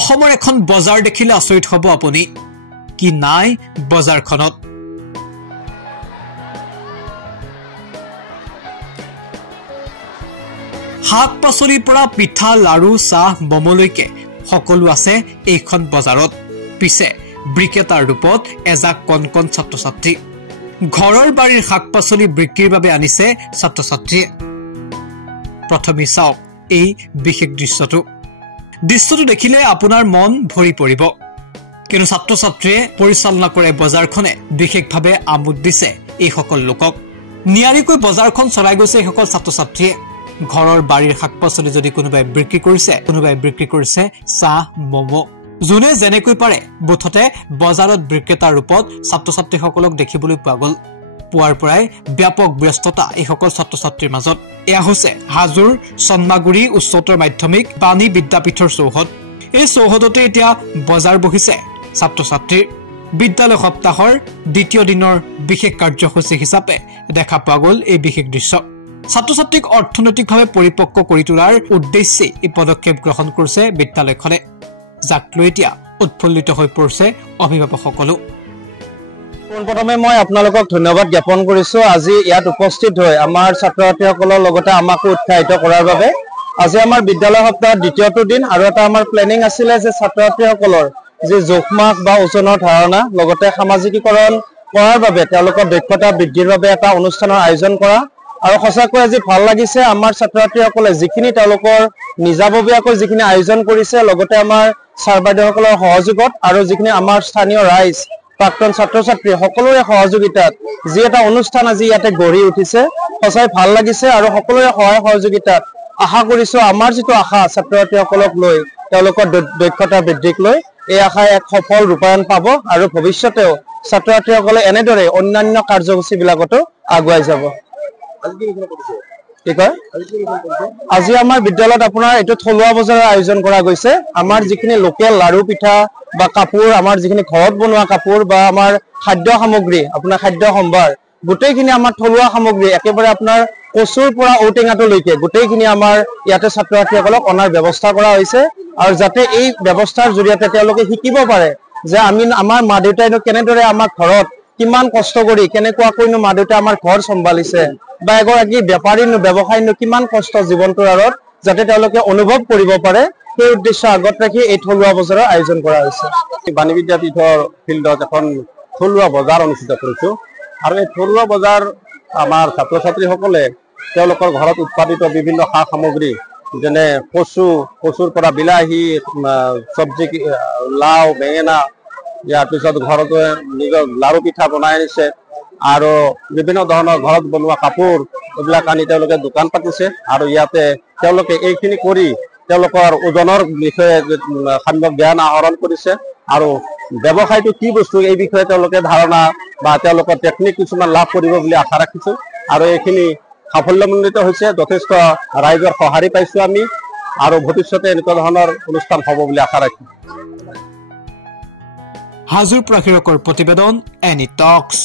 অসমৰ এখন বজাৰ দেখিলে আচৰিত হ'ব আপুনি কি নাই বজাৰখনত শাক পাচলিৰ পৰা পিঠা লাৰু চাহ মমলৈকে সকলো আছে এইখন বজাৰত পিছে ব্ৰিকেটাৰ ৰূপত এজাক কনকন ছাত্ৰ ছাত্ৰী ঘৰৰ বাৰীৰ শাক পাচলি বিক্ৰীৰ বাবে আনিছে ছাত্ৰ ছাত্ৰীয়ে প্ৰথমে চাওক এই বিশেষ দৃশ্যটো দেখিলে আপোনাৰ মন ভৰি পৰিব কিন্তু ছাত্ৰ ছাত্ৰীয়ে পৰিচালনা কৰে বজাৰখনে বিশেষভাৱে আমোদ দিছে এই সকল লোকক নিয়াৰিকৈ বজাৰখন চলাই গৈছে এই সকল ছাত্ৰ ছাত্ৰীয়ে ঘৰৰ বাৰীৰ শাক পাচলি যদি কোনোবাই বিক্ৰী কৰিছে চাহ মমো যোনে যেনেকৈ পাৰে বুথতে বজাৰত বিক্ৰেতাৰ ৰূপত ছাত্ৰ ছাত্ৰীসকলক দেখিবলৈ পোৱা গ'ল পুৱাৰ পৰাই ব্যাপক ব্যস্ততা এই সকল ছাত্ৰ ছাত্ৰীৰ মাজত এয়া হৈছে হাজোৰ সন্মাগুৰি উচ্চতৰ মাধ্যমিক বাণী বিদ্যাপীঠৰ চৌহদ এই চৌহদতে এতিয়া বজাৰ বহিছে ছাত্ৰ ছাত্ৰীৰ বিদ্যালয় সপ্তাহৰ দ্বিতীয় দিনৰ বিশেষ কাৰ্যসূচী হিচাপে দেখা পোৱা গ'ল এই বিশেষ দৃশ্য ছাত্ৰ ছাত্ৰীক অৰ্থনৈতিকভাৱে পৰিপক্ক কৰি তোলাৰ উদ্দেশ্যে এই পদক্ষেপ গ্ৰহণ কৰিছে বিদ্যালয়খনে যাক লৈ এতিয়া উৎফুল্লিত হৈ পৰিছে অভিভাৱকসকলো প্ৰথমে মই আপোনালোকক ধন্যবাদ জ্ঞাপন কৰিছো আজি ইয়াত উপস্থিত হৈ আমাৰ ছাত্ৰ ছাত্ৰীসকলৰ লগতে আমাক উৎসাহিত কৰাৰ বাবে আজি আমাৰ বিদ্যালয় সপ্তাহৰ দ্বিতীয়টো দিন আৰু এটা আমাৰ প্লেনিং আছিল যে ছাত্ৰ ছাত্ৰীসকলৰ যে জোখমাখ বা ওজনৰ ধাৰণা লগতে সামাজিকীকৰণ কৰাৰ বাবে তেওঁলোকৰ দক্ষতা বৃদ্ধিৰ বাবে এটা অনুষ্ঠানৰ আয়োজন কৰা আৰু সঁচাকৈ আজি ভাল লাগিছে আমাৰ ছাত্ৰ ছাত্ৰীসকলে যিখিনি তেওঁলোকৰ নিজাববীয়াকৈ যিখিনি আয়োজন কৰিছে লগতে আমাৰ ছাৰ বাইদেউসকলৰ সহযোগত আৰু যিখিনি আমাৰ স্থানীয় ৰাইজ প্ৰাক্তন ছাত্ৰ ছাত্ৰী সকলোৰে সহযোগিতাত যি এটা অনুষ্ঠান আজি ইয়াতে গঢ়ি উঠিছে সঁচাই ভাল লাগিছে আৰু সকলোৰে সহায় সহযোগিতাত আশা কৰিছো আমাৰ যিটো আশা ছাত্ৰ ছাত্ৰীসকলক লৈ তেওঁলোকৰ দক্ষতা বৃদ্ধিক লৈ এই আশাই এক সফল ৰূপায়ণ পাব আৰু ভৱিষ্যতেও ছাত্ৰ ছাত্ৰীসকলে এনেদৰে অন্যান্য কাৰ্যসূচীবিলাকতো আগুৱাই যাব আজি আমাৰ বিদ্যালয়ত আপোনাৰ এইটো থলুৱা বজাৰৰ আয়োজন কৰা গৈছে আমাৰ যিখিনি লোকেল লাৰু পিঠা বা কাপোৰ আমাৰ যিখিনি ঘৰত বনোৱা কাপোৰ বা আমাৰ খাদ্য সামগ্ৰী আপোনাৰ খাদ্য সম্ভাৰ গোটেইখিনি আমাৰ থলুৱা সামগ্ৰী একেবাৰে আপোনাৰ কচুৰ পৰা ঔটেঙাটোলৈকে গোটেইখিনি আমাৰ ইয়াতে ছাত্ৰ ছাত্ৰীসকলক অনাৰ ব্যৱস্থা কৰা হৈছে আৰু যাতে এই ব্যৱস্থাৰ জৰিয়তে তেওঁলোকে শিকিব পাৰে যে আমাৰ মা দেউতাইনো কেনেদৰে আমাৰ ঘৰত কিমান কষ্ট কৰি কেনেকুৱাকৈনো মা দেউতাই আমাৰ ঘৰ চম্ভালিছে বা এগৰাকী বেপাৰী ব্যৱসায়ী কিমান কষ্ট জীৱনটোৰ আঁৰত যাতে তেওঁলোকে অনুভৱ কৰিব পাৰে সেই উদ্দেশ্য আগত ৰাখি এই থলুৱা বজাৰৰ আয়োজন কৰা হৈছে বাণী বিদ্যাপীঠৰ ফিল্ডত এখন থলুৱা বজাৰ অনুষ্ঠিত কৰিছো আৰু এই থলুৱা বজাৰ আমাৰ ছাত্ৰ ছাত্ৰীসকলে তেওঁলোকৰ ঘৰত উৎপাদিত বিভিন্ন সা সামগ্ৰী যেনে কচুৰ পৰা বিলাহী চব্জি লাও বেঙেনা ইয়াৰ পিছত ঘৰতে নিজৰ লাৰু পিঠা বনাই আনিছে আৰু বিভিন্ন ধৰণৰ ঘৰত বনোৱা কাপোৰ এইবিলাক আনি তেওঁলোকে দোকান পাতিছে আৰু ইয়াতে তেওঁলোকে এইখিনি কৰি তেওঁলোকৰ ওজনৰ বিষয়ে সম্যক জ্ঞান আহৰণ কৰিছে আৰু ব্যৱসায়টো কি বস্তু এই বিষয়ে তেওঁলোকে ধাৰণা বা তেওঁলোকৰ টেকনিক কিছুমান লাভ কৰিব বুলি আশা ৰাখিছো আৰু এইখিনি সাফল্যমণ্ডিত হৈছে যথেষ্ট ৰাইজৰ সঁহাৰি পাইছো আমি আৰু ভৱিষ্যতে এনেকুৱা ধৰণৰ অনুষ্ঠান হ'ব বুলি আশা ৰাখিছো হাজোৰ পৰা প্ৰতিবেদন এনি টক্স।